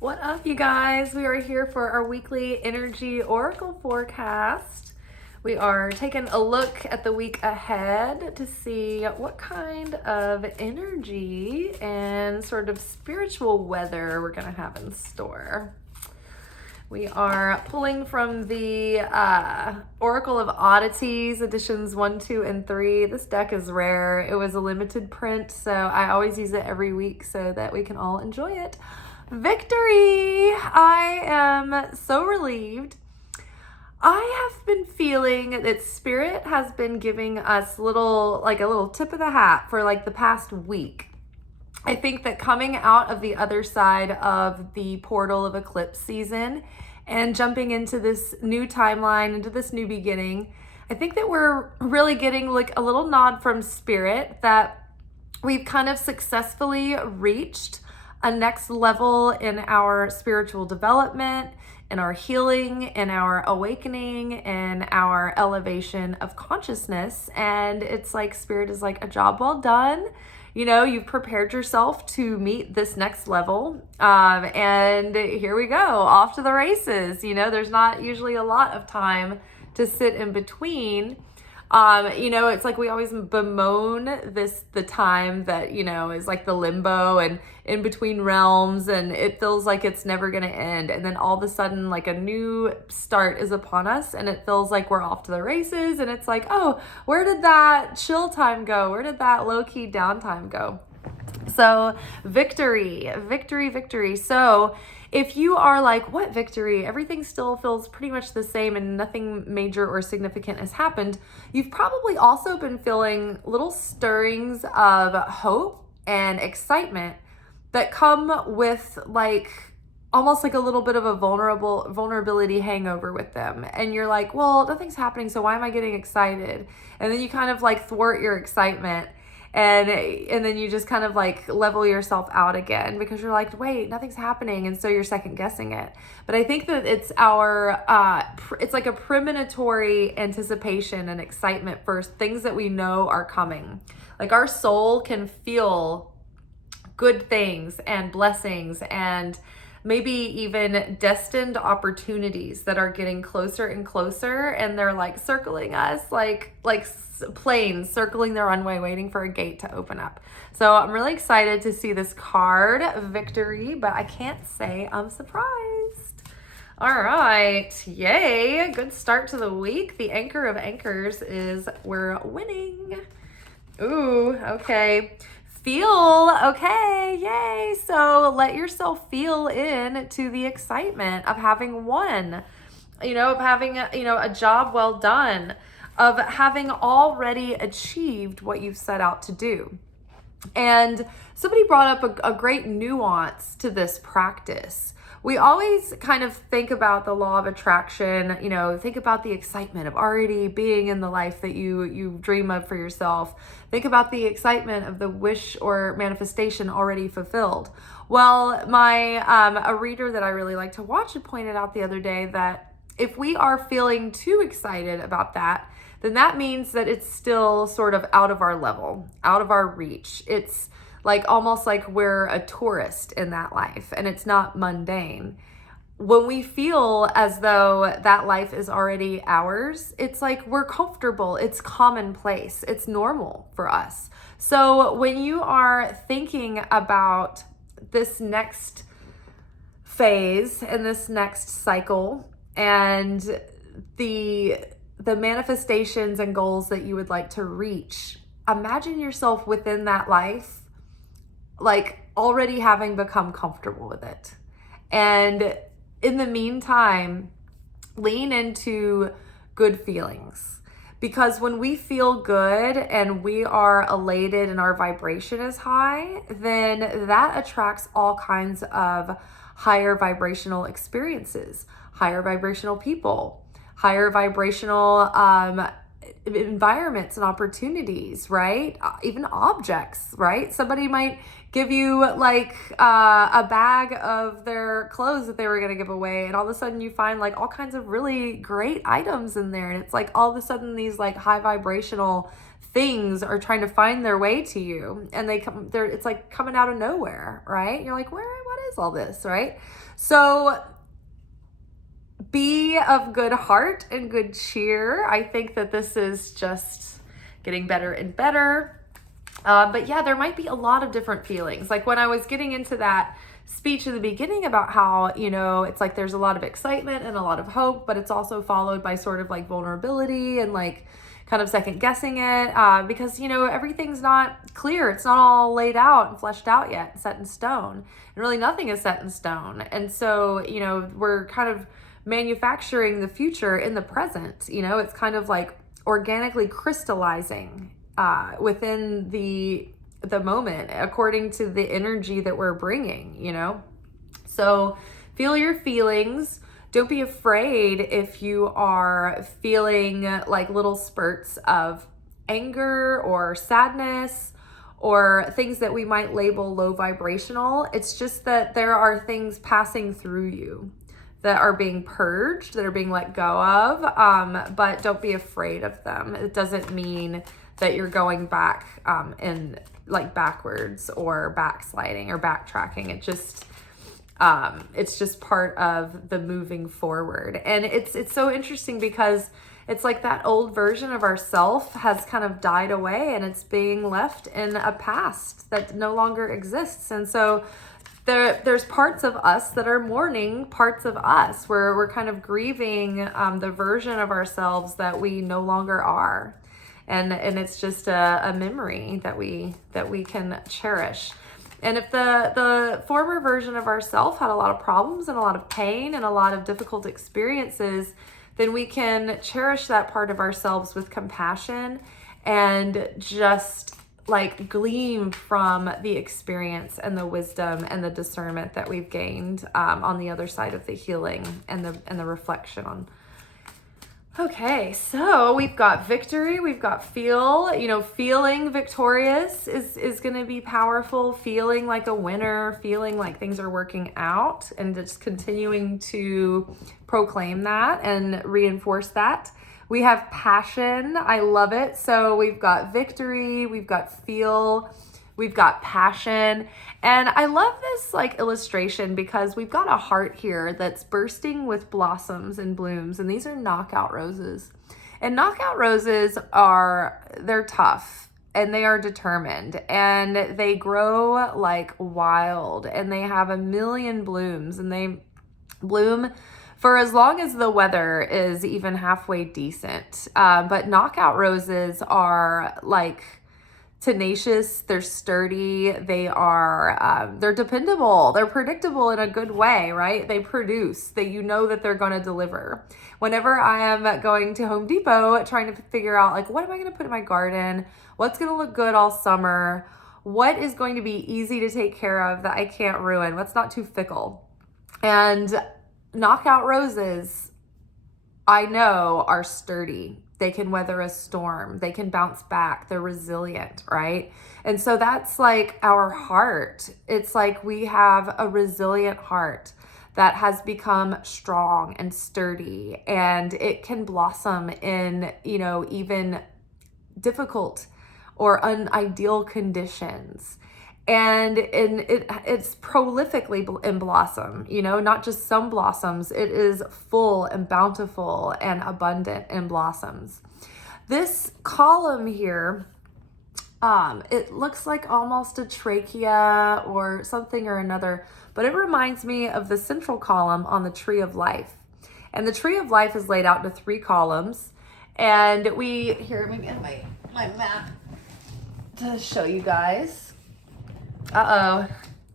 What up, you guys? We are here for our weekly energy oracle forecast. We are taking a look at the week ahead to see what kind of energy and sort of spiritual weather we're going to have in store. We are pulling from the Oracle of Oddities, editions 1, 2, and 3. This deck is rare. It was a limited print, so I always use it every week so that we can all enjoy it. Victory! I am so relieved. I have been feeling that Spirit has been giving us a little tip of the hat for the past week. I think that coming out of the other side of the portal of eclipse season and jumping into this new timeline, into this new beginning, I think that we're really getting a little nod from Spirit that we've kind of successfully reached a next level in our spiritual development, in our healing, in our awakening, in our elevation of consciousness. And it's like Spirit is like, a job well done. You know, you've prepared yourself to meet this next level. And here we go, off to the races. You know, there's not usually a lot of time to sit in between. It's like we always bemoan the time that, is like the limbo and in between realms, and it feels like it's never going to end. And then all of a sudden, a new start is upon us, and it feels like we're off to the races. And it's like, oh, where did that chill time go? Where did that low-key downtime go? So victory, victory, victory. So if you are like, what victory? Everything still feels pretty much the same and nothing major or significant has happened. You've probably also been feeling little stirrings of hope and excitement that come with almost like a little bit of a vulnerability hangover with them. And you're like, well, nothing's happening, so why am I getting excited? And then you kind of thwart your excitement. And then you just kind of level yourself out again because you're like, wait, nothing's happening. And so you're second guessing it. But I think that it's it's like a premonitory anticipation and excitement for things that we know are coming. Like our soul can feel good things and blessings and maybe even destined opportunities that are getting closer and closer, and they're circling us like planes circling the runway waiting for a gate to open up. So I'm really excited to see this card, Victory, but I can't say I'm surprised. All right, yay, good start to the week. The anchor of anchors is we're winning. Ooh, okay. Feel, okay, yay. So let yourself feel into the excitement of having won, of having a job well done, of having already achieved what you've set out to do. And somebody brought up a great nuance to this practice. We always kind of think about the law of attraction, think about the excitement of already being in the life that you dream of for yourself. Think about the excitement of the wish or manifestation already fulfilled. Well, a reader that I really like to watch had pointed out the other day that if we are feeling too excited about that, then that means that it's still sort of out of our level, out of our reach. It's almost like we're a tourist in that life and it's not mundane. When we feel as though that life is already ours, it's like we're comfortable, it's commonplace, it's normal for us. So when you are thinking about this next phase and this next cycle and the manifestations and goals that you would like to reach, imagine yourself within that life already having become comfortable with it. And in the meantime, lean into good feelings. Because when we feel good and we are elated and our vibration is high, then that attracts all kinds of higher vibrational experiences, higher vibrational people, higher vibrational environments and opportunities, right? Even objects, right? Somebody might give you a bag of their clothes that they were going to give away, and all of a sudden you find all kinds of really great items in there, and it's all of a sudden these high vibrational things are trying to find their way to you, and it's coming out of nowhere, right? You're like, what is all this, right? So be of good heart and good cheer. I think that this is just getting better and better. But yeah, there might be a lot of different feelings. Like when I was getting into that speech in the beginning about how, you know, it's like there's a lot of excitement and a lot of hope, but it's also followed by sort of like vulnerability and like kind of second guessing it, because, you know, everything's not clear. It's not all laid out and fleshed out yet, set in stone. And really nothing is set in stone. And so, you know, we're kind of manufacturing the future in the present. You know, it's kind of like organically crystallizing within the moment according to the energy that we're bringing, you know. So feel your feelings. Don't be afraid if you are feeling like little spurts of anger or sadness or things that we might label low vibrational. It's just that there are things passing through you that are being purged, that are being let go of, but don't be afraid of them. It doesn't mean that you're going back in like backwards or backsliding or backtracking. It's just part of the moving forward. And it's so interesting because it's like that old version of ourself has kind of died away and it's being left in a past that no longer exists. And so there's parts of us that are mourning parts of us where we're kind of grieving the version of ourselves that we no longer are. And it's just a memory that we can cherish. And if the former version of ourselves had a lot of problems and a lot of pain and a lot of difficult experiences, then we can cherish that part of ourselves with compassion and just like glean from the experience and the wisdom and the discernment that we've gained on the other side of the healing and the reflection on. Okay, so we've got victory, we've got feel, you know, feeling victorious is going to be powerful, feeling like a winner, feeling like things are working out, and just continuing to proclaim that and reinforce that. We have passion. I love it. So we've got victory, we've got feel, we've got passion. And I love this like illustration because we've got a heart here that's bursting with blossoms and blooms. And these are knockout roses. And knockout roses they're tough and they are determined and they grow like wild and they have a million blooms and they bloom for as long as the weather is even halfway decent. But knockout roses are like tenacious, they're sturdy, they're dependable, they're predictable in a good way, right? They produce, you know that they're going to deliver. Whenever I am going to Home Depot trying to figure out like, what am I going to put in my garden? What's going to look good all summer? What is going to be easy to take care of that I can't ruin? What's not too fickle? And knockout roses, I know, are sturdy. They can weather a storm. They can bounce back. They're resilient, right? And so that's like our heart. It's like we have a resilient heart that has become strong and sturdy, and it can blossom in, you know, even difficult or unideal conditions. And it's prolifically in blossom, you know, not just some blossoms. It is full and bountiful and abundant in blossoms. This column here, it looks like almost a trachea or something or another, but it reminds me of the central column on the tree of life. And the tree of life is laid out into 3 columns. And let me get my map to show you guys.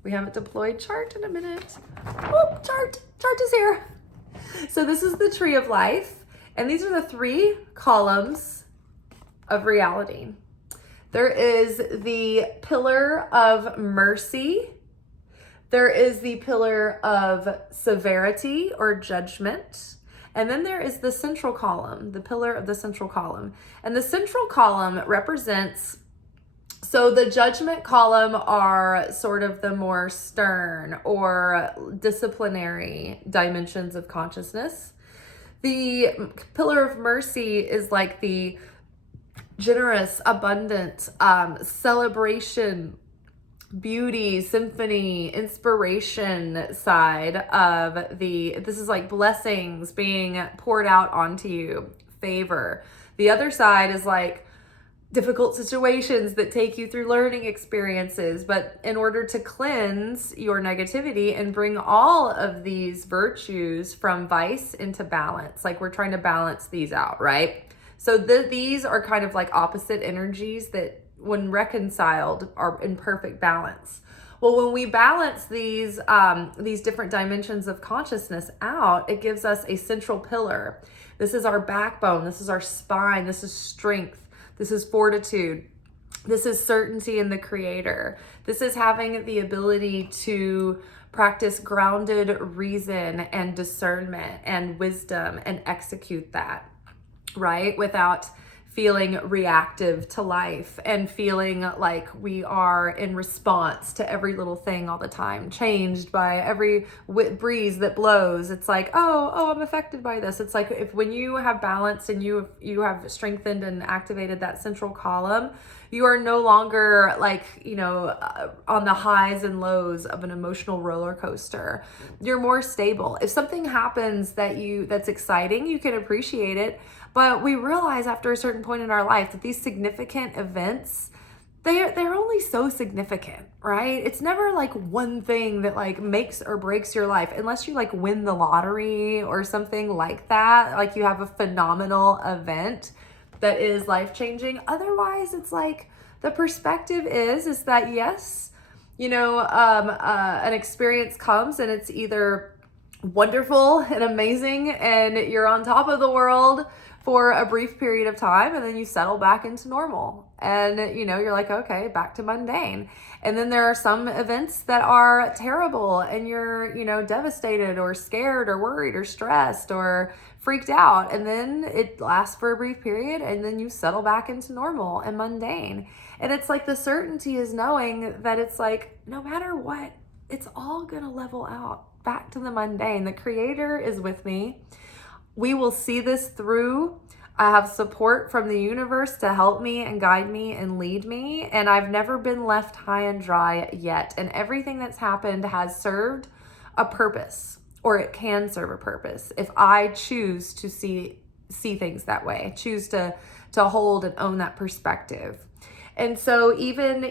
We haven't deployed chart in a minute. Oh, chart is here. So this is the tree of life, and these are the 3 columns of reality. There is the pillar of mercy. There is the pillar of severity or judgment. And then there is the central column, the pillar of the central column. And the central column represents, so the judgment column are sort of the more stern or disciplinary dimensions of consciousness. The pillar of mercy is like the generous, abundant celebration, beauty, symphony, inspiration side of this is like blessings being poured out onto you, favor. The other side is like difficult situations that take you through learning experiences. But in order to cleanse your negativity and bring all of these virtues from vice into balance, like we're trying to balance these out, right? So these are kind of like opposite energies that when reconciled are in perfect balance. Well, when we balance these different dimensions of consciousness out, it gives us a central pillar. This is our backbone. This is our spine. This is strength. This is fortitude. This is certainty in the Creator. This is having the ability to practice grounded reason and discernment and wisdom and execute that, right? Without feeling reactive to life and feeling like we are in response to every little thing all the time, changed by every breeze that blows. It's like, oh, I'm affected by this. It's like when you have balanced and you have strengthened and activated that central column, you are no longer like, on the highs and lows of an emotional roller coaster. You're more stable. If something happens that's exciting, you can appreciate it. But we realize after a certain point in our life that these significant events, they're only so significant, right? It's never like one thing that like makes or breaks your life, unless you like win the lottery or something like that. Like you have a phenomenal event that is life-changing. Otherwise, it's like the perspective is that yes, an experience comes and it's either wonderful and amazing and you're on top of the world for a brief period of time, and then you settle back into normal and you're like, okay, back to mundane. And then there are some events that are terrible and you're devastated or scared or worried or stressed or freaked out, and then it lasts for a brief period and then you settle back into normal and mundane. And it's like the certainty is knowing that it's like no matter what, it's all gonna level out back to the mundane. The Creator is with me. We will see this through. I have support from the universe to help me and guide me and lead me. And I've never been left high and dry yet. And everything that's happened has served a purpose, or it can serve a purpose if I choose to see things that way, choose to hold and own that perspective. And so even,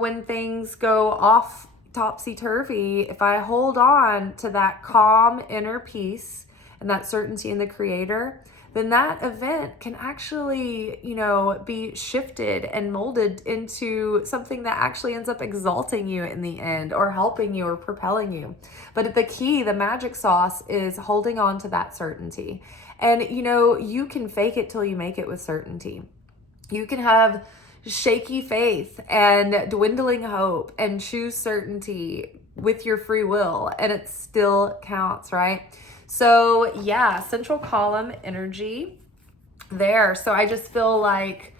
when things go off topsy-turvy, if I hold on to that calm inner peace and that certainty in the Creator, then that event can actually, be shifted and molded into something that actually ends up exalting you in the end, or helping you or propelling you. But the key, the magic sauce, is holding on to that certainty. And, you can fake it till you make it with certainty. You can have shaky faith and dwindling hope and choose certainty with your free will, and it still counts, right? So yeah, central column energy there. So I just feel like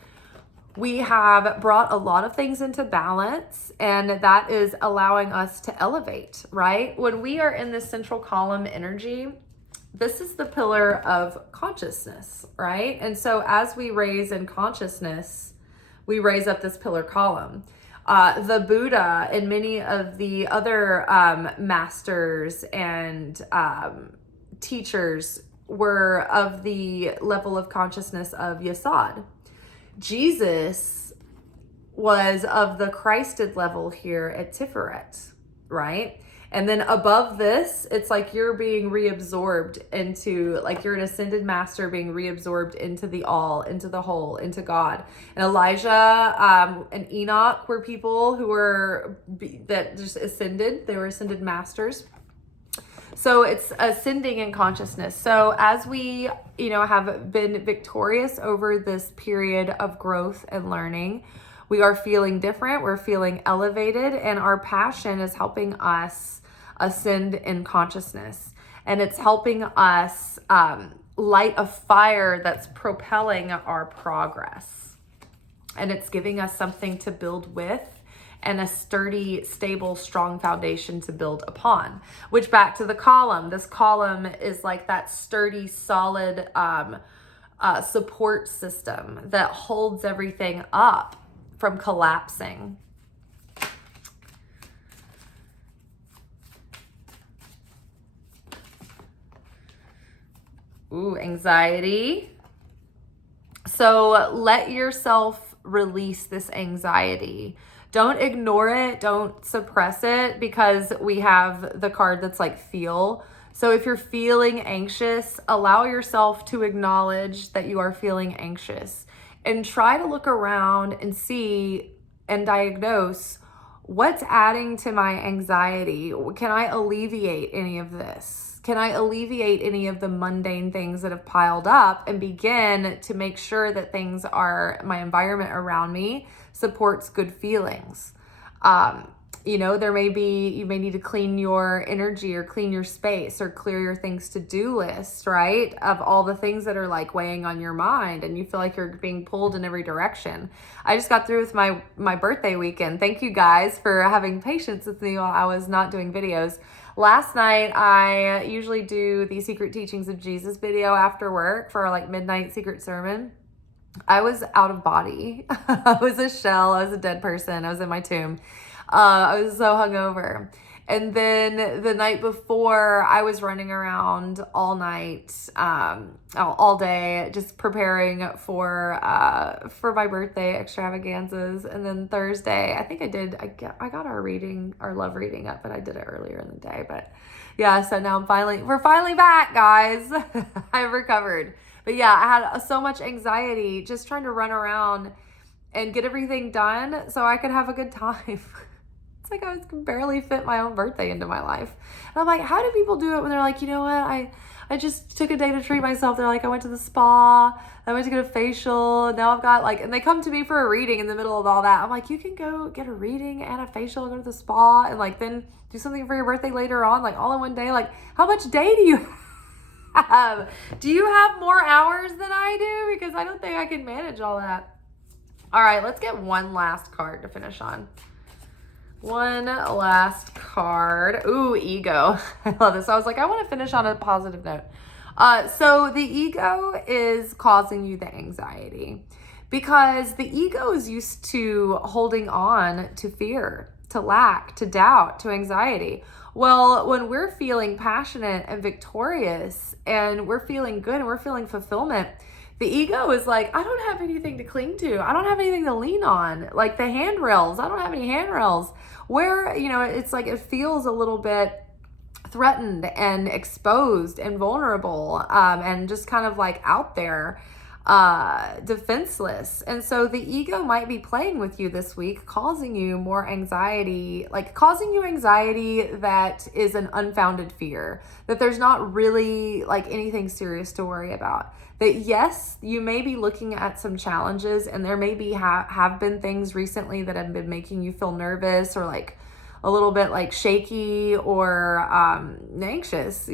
we have brought a lot of things into balance, and that is allowing us to elevate, right? When we are in this central column energy, this is the pillar of consciousness, right? And so as we raise in consciousness, we raise up this pillar column. The Buddha and many of the other masters and teachers were of the level of consciousness of Yasod. Jesus was of the Christed level here at Tiferet, right? And then above this, it's like you're being reabsorbed into, like you're an ascended master being reabsorbed into the all, into the whole, into God. And Elijah and Enoch were people who were, that just ascended. They were ascended masters. So it's ascending in consciousness. So as we, have been victorious over this period of growth and learning, we are feeling different. We're feeling elevated, and our passion is helping us ascend in consciousness. And it's helping us light a fire that's propelling our progress. And it's giving us something to build with, and a sturdy, stable, strong foundation to build upon. Which, back to the column, this column is like that sturdy, solid support system that holds everything up from collapsing. Ooh, anxiety. So let yourself release this anxiety. Don't ignore it. Don't suppress it, because we have the card that's like feel. So if you're feeling anxious, allow yourself to acknowledge that you are feeling anxious and try to look around and see and diagnose what's adding to my anxiety. Can I alleviate any of this? Can I alleviate any of the mundane things that have piled up and begin to make sure that things are, my environment around me supports good feelings? You may need to clean your energy or clean your space or clear your things to do list, right? Of all the things that are like weighing on your mind and you feel like you're being pulled in every direction. I just got through with my birthday weekend. Thank you guys for having patience with me while I was not doing videos. Last night, I usually do the Secret Teachings of Jesus video after work for like midnight secret sermon. I was out of body. I was a shell. I was a dead person. I was in my tomb. I was so hungover. And then the night before, I was running around all night, all day, just preparing for my birthday extravaganzas. And then Thursday, I think I got our love reading up, but I did it earlier in the day. But yeah, so now we're finally back, guys. I've recovered. But yeah, I had so much anxiety just trying to run around and get everything done so I could have a good time. It's like I can barely fit my own birthday into my life. And I'm like, how do people do it when they're like, you know what, I just took a day to treat myself. They're like, I went to the spa, I went to get a facial, and now I've got like, and they come to me for a reading in the middle of all that. I'm like, you can go get a reading and a facial, go to the spa, and like then do something for your birthday later on, like all in one day. Like, how much day do you have? Do you have more hours than I do? Because I don't think I can manage all that. All right, let's get one last card to finish on. One last card. Ooh, ego. I love this. I was like, I want to finish on a positive note. So the ego is causing you the anxiety because the ego is used to holding on to fear, to lack, to doubt, to anxiety. Well, when we're feeling passionate and victorious and we're feeling good and we're feeling fulfillment, the ego is like, I don't have anything to cling to. I don't have anything to lean on. Like the handrails, I don't have any handrails. Where, it's like it feels a little bit threatened and exposed and vulnerable, and just kind of like out there, defenseless. And so the ego might be playing with you this week, causing you more anxiety, like causing you anxiety that is an unfounded fear, that there's not really like anything serious to worry about. That yes, you may be looking at some challenges and there may be have been things recently that have been making you feel nervous or like a little bit like shaky or anxious,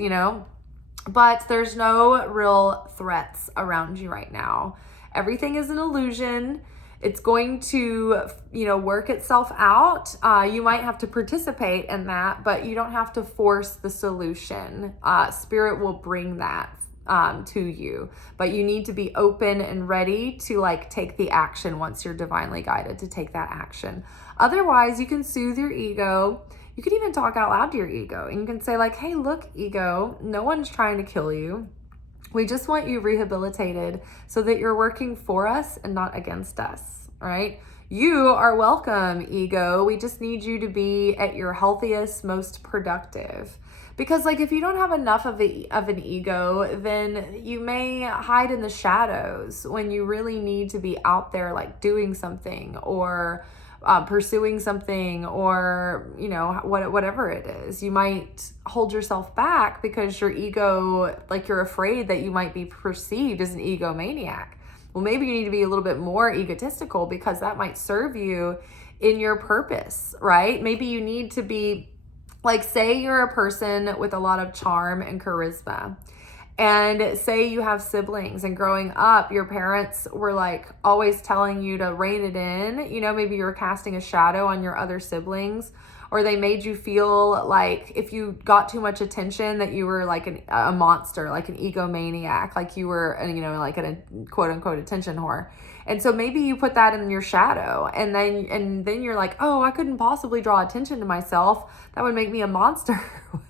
but there's no real threats around you right now. Everything is an illusion. It's going to, work itself out. You might have to participate in that, but you don't have to force the solution. Spirit will bring that to you, but you need to be open and ready to like take the action once you're divinely guided to take that action. Otherwise, you can soothe your ego. You could even talk out loud to your ego and you can say like, hey, look, ego, no one's trying to kill you. We just want you rehabilitated so that you're working for us and not against us, right? You are welcome, ego. We just need you to be at your healthiest, most productive. Because like if you don't have enough of an ego, then you may hide in the shadows when you really need to be out there like doing something or pursuing something or, whatever it is. You might hold yourself back because your ego, like you're afraid that you might be perceived as an egomaniac. Well, maybe you need to be a little bit more egotistical because that might serve you in your purpose, right? Maybe you need to be like, say you're a person with a lot of charm and charisma, and say you have siblings and growing up, your parents were like always telling you to rein it in. Maybe you're casting a shadow on your other siblings, or they made you feel like if you got too much attention that you were like a monster, like an egomaniac, like you were, like a quote unquote attention whore. And so maybe you put that in your shadow, and then you're like, oh, I couldn't possibly draw attention to myself. That would make me a monster.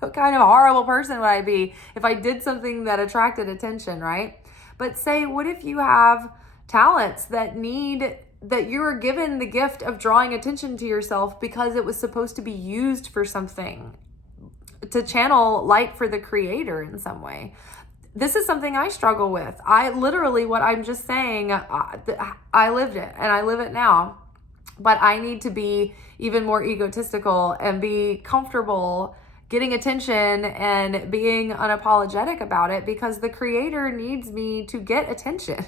What kind of horrible person would I be if I did something that attracted attention, right? But say, what if you have talents that you were given the gift of drawing attention to yourself because it was supposed to be used for something, to channel light for the creator in some way. This is something I struggle with. I literally, what I'm just saying, I lived it and I live it now. But I need to be even more egotistical and be comfortable getting attention and being unapologetic about it, because the creator needs me to get attention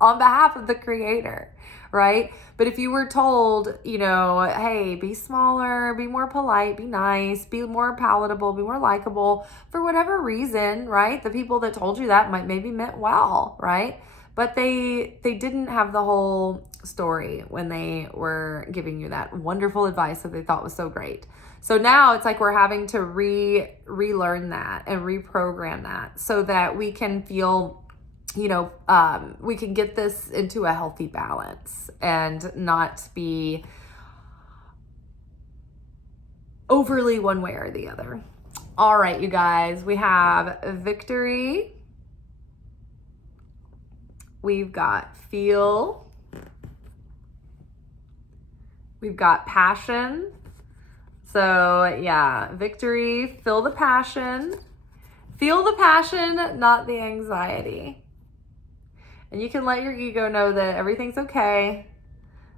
on behalf of the creator, right? But if you were told, hey, be smaller, be more polite, be nice, be more palatable, be more likable, for whatever reason, right? The people that told you that maybe meant well, right? But they didn't have the whole story when they were giving you that wonderful advice that they thought was so great. So now it's like we're having to relearn that and reprogram that so that we can feel, we can get this into a healthy balance and not be overly one way or the other. All right, you guys, we have victory. We've got feel. We've got passion. So yeah, victory, feel the passion. Feel the passion, not the anxiety. And you can let your ego know that everything's okay,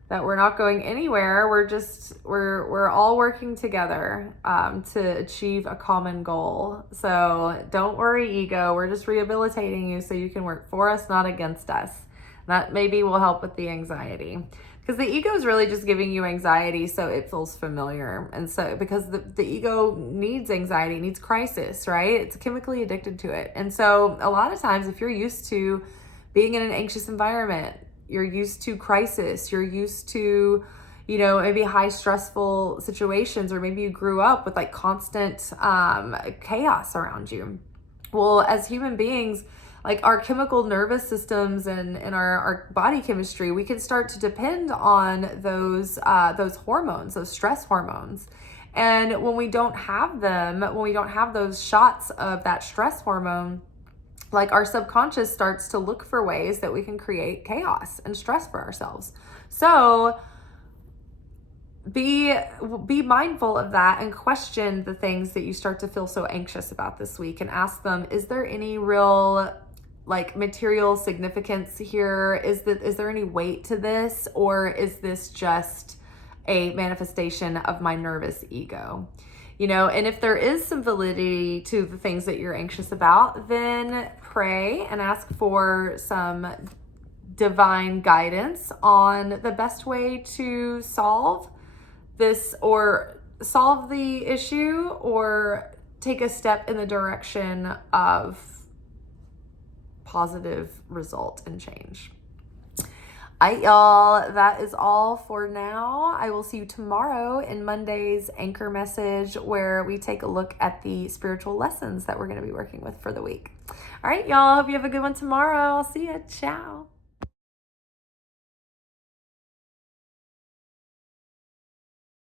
that we're not going anywhere. We're all working together to achieve a common goal. So don't worry, ego. We're just rehabilitating you so you can work for us, not against us. That maybe will help with the anxiety. Because the ego is really just giving you anxiety so it feels familiar. And so because the ego needs anxiety, needs crisis, right? It's chemically addicted to it. And so a lot of times if you're used to being in an anxious environment, you're used to crisis, you're used to, maybe high stressful situations, or maybe you grew up with like constant chaos around you. Well, as human beings, like our chemical nervous systems and our body chemistry, we can start to depend on those hormones, those stress hormones. And when we don't have them, when we don't have those shots of that stress hormone, like our subconscious starts to look for ways that we can create chaos and stress for ourselves. So be mindful of that and question the things that you start to feel so anxious about this week, and ask them, is there any real like material significance here? Is there any weight to this, or is this just a manifestation of my nervous ego? And if there is some validity to the things that you're anxious about, then pray and ask for some divine guidance on the best way to solve this, or solve the issue, or take a step in the direction of positive result and change. All right, y'all, that is all for now. I will see you tomorrow in Monday's anchor message, where we take a look at the spiritual lessons that we're going to be working with for the week. All right, y'all, hope you have a good one tomorrow. I'll see you. Ciao.